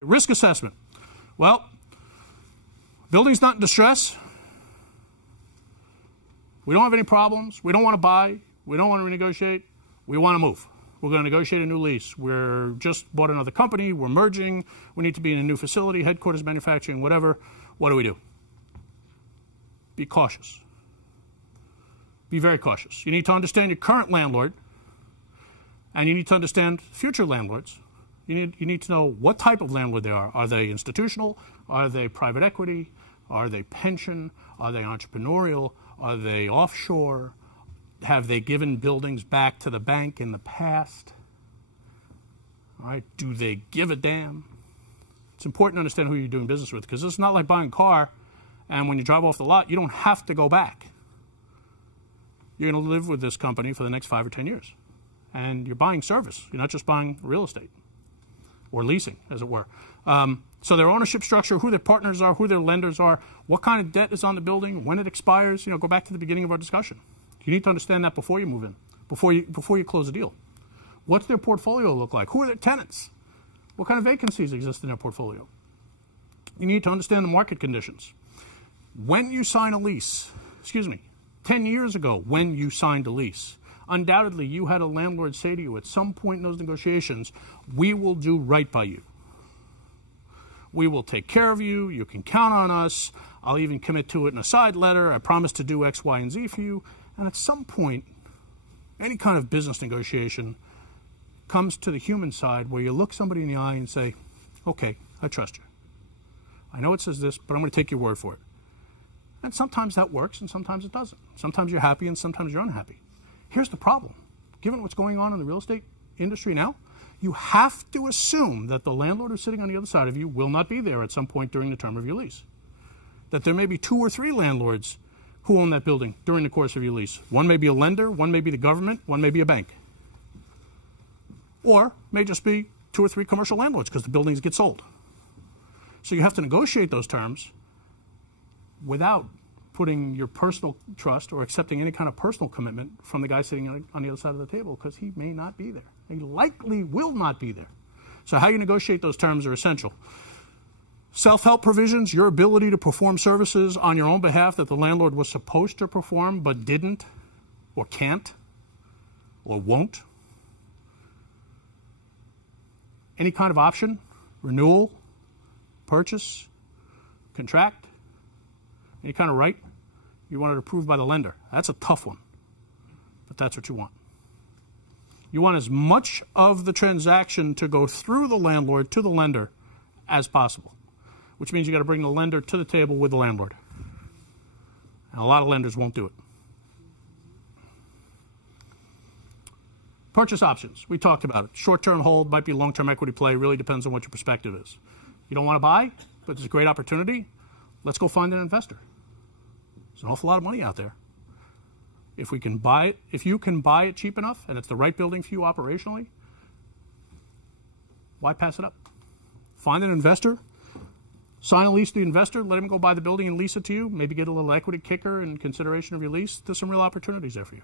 Risk assessment. Well, building's not in distress. We don't have any problems. We don't want to buy. We don't want to renegotiate. We want to move. We're going to negotiate a new lease. We're just bought another company. We're merging. We need to be in a new facility, headquarters, manufacturing, whatever. What do? Be cautious. Be very cautious. You need to understand your current landlord, and you need to understand future landlords. You need to know what type of landlord they are. Are they institutional? Are they private equity? Are they pension? Are they entrepreneurial? Are they offshore? Have they given buildings back to the bank in the past? All right, do they give a damn? It's important to understand who you're doing business with, because it's not like buying a car and when you drive off the lot, you don't have to go back. You're going to live with this company for the next 5 or 10 years. And you're buying service. You're not just buying real estate or leasing, as it were. So their ownership structure, who their partners are, who their lenders are, what kind of debt is on the building, when it expires, go back to the beginning of our discussion. You need to understand that before you move in, before you close a deal. What's their portfolio look like? Who are their tenants? What kind of vacancies exist in their portfolio? You need to understand the market conditions. When you sign a lease, 10 years ago when you signed a lease, undoubtedly you had a landlord say to you at some point in those negotiations, we will do right by you. We will take care of you. You can count on us. I'll even commit to it in a side letter. I promise to do X, Y, and Z for you. And at some point, any kind of business negotiation comes to the human side where you look somebody in the eye and say, okay, I trust you. I know it says this, but I'm going to take your word for it. And sometimes that works and sometimes it doesn't. Sometimes you're happy and sometimes you're unhappy. Here's the problem. Given what's going on in the real estate industry now, you have to assume that the landlord who's sitting on the other side of you will not be there at some point during the term of your lease. That there may be 2 or 3 landlords who own that building during the course of your lease. One may be a lender, one may be the government, one may be a bank. Or may just be 2 or 3 commercial landlords because the buildings get sold. So you have to negotiate those terms without putting your personal trust or accepting any kind of personal commitment from the guy sitting on the other side of the table, because he may not be there. He likely will not be there. So how you negotiate those terms are essential. Self-help provisions, your ability to perform services on your own behalf that the landlord was supposed to perform but didn't or can't or won't. Any kind of option, renewal, purchase, contract, any kind of right, you want it approved by the lender. That's a tough one, but that's what you want. You want as much of the transaction to go through the landlord to the lender as possible, which means you got to bring the lender to the table with the landlord. And a lot of lenders won't do it. Purchase options. We talked about it. Short-term hold might be long-term equity play. Really depends on what your perspective is. You don't want to buy, but it's a great opportunity. Let's go find an investor. There's an awful lot of money out there. If we can buy it, if you can buy it cheap enough and it's the right building for you operationally, why pass it up? Find an investor, sign a lease to the investor, let him go buy the building and lease it to you, maybe get a little equity kicker in consideration of your lease. There's some real opportunities there for you.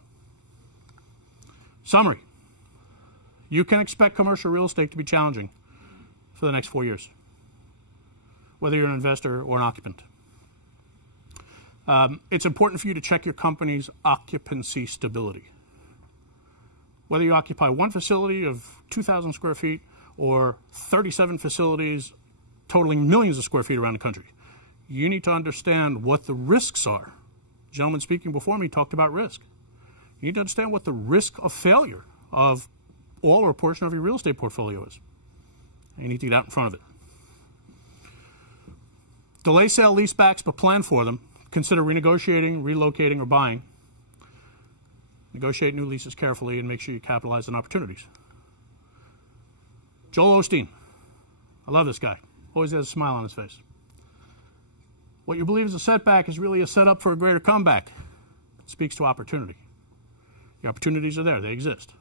Summary. You can expect commercial real estate to be challenging for the next 4 years, whether you're an investor or an occupant. It's important for you to check your company's occupancy stability. Whether you occupy one facility of 2,000 square feet or 37 facilities totaling millions of square feet around the country, you need to understand what the risks are. The gentleman speaking before me talked about risk. You need to understand what the risk of failure of all or a portion of your real estate portfolio is. And you need to get out in front of it. Delay sale leasebacks, but plan for them. Consider renegotiating, relocating, or buying. Negotiate new leases carefully and make sure you capitalize on opportunities. Joel Osteen. I love this guy. Always has a smile on his face. What you believe is a setback is really a setup for a greater comeback. It speaks to opportunity. The opportunities are there. They exist.